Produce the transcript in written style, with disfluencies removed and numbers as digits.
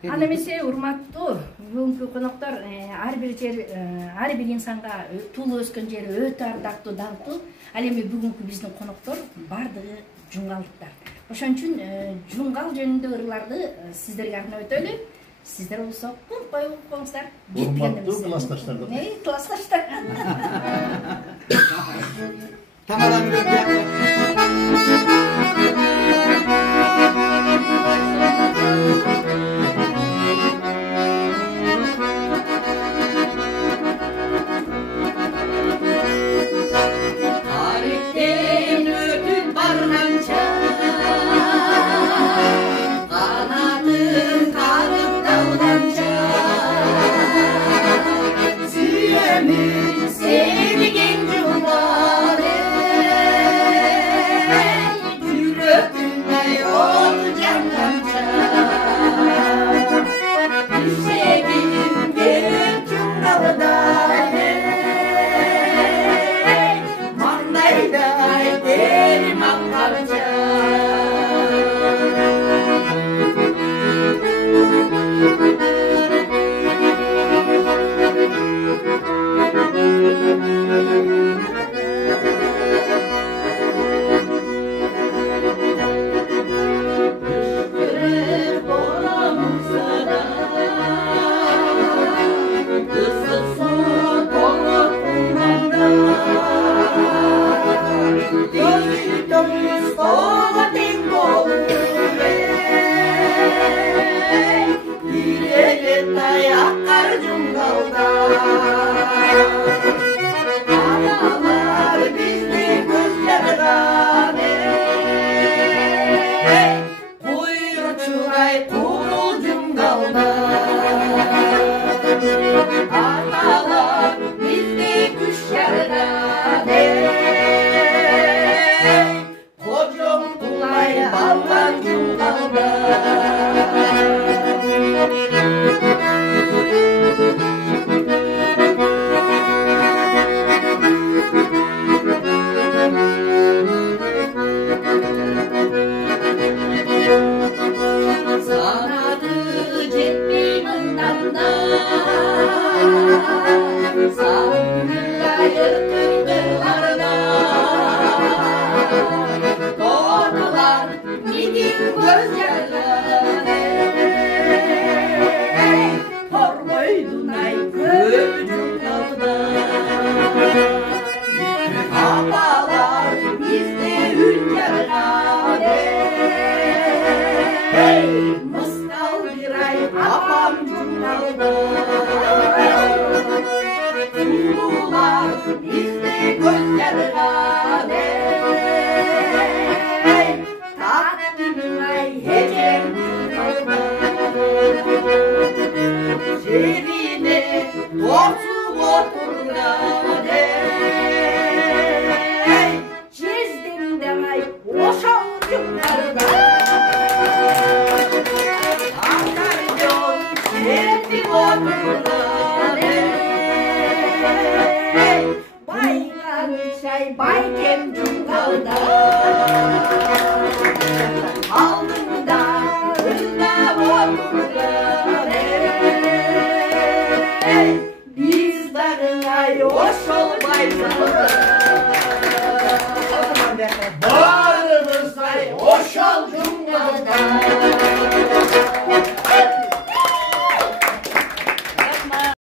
Аны эмесе урматтуу бүгүнкү коноктор ар бир жер ар бир инсанга туулуп өскөн жери өтө ардактуу даңктуу. Ал эми бүгүнкү биздин коноктор бардыгы жуңгалдыктар. Ошон үчүн жуңгал жөнүндө ырларды сиздерге арнап өтөлү. Сиздер болсо коюп коюңуздар. Урматтуу классташтар. Классташтар. Bizde göz yarılar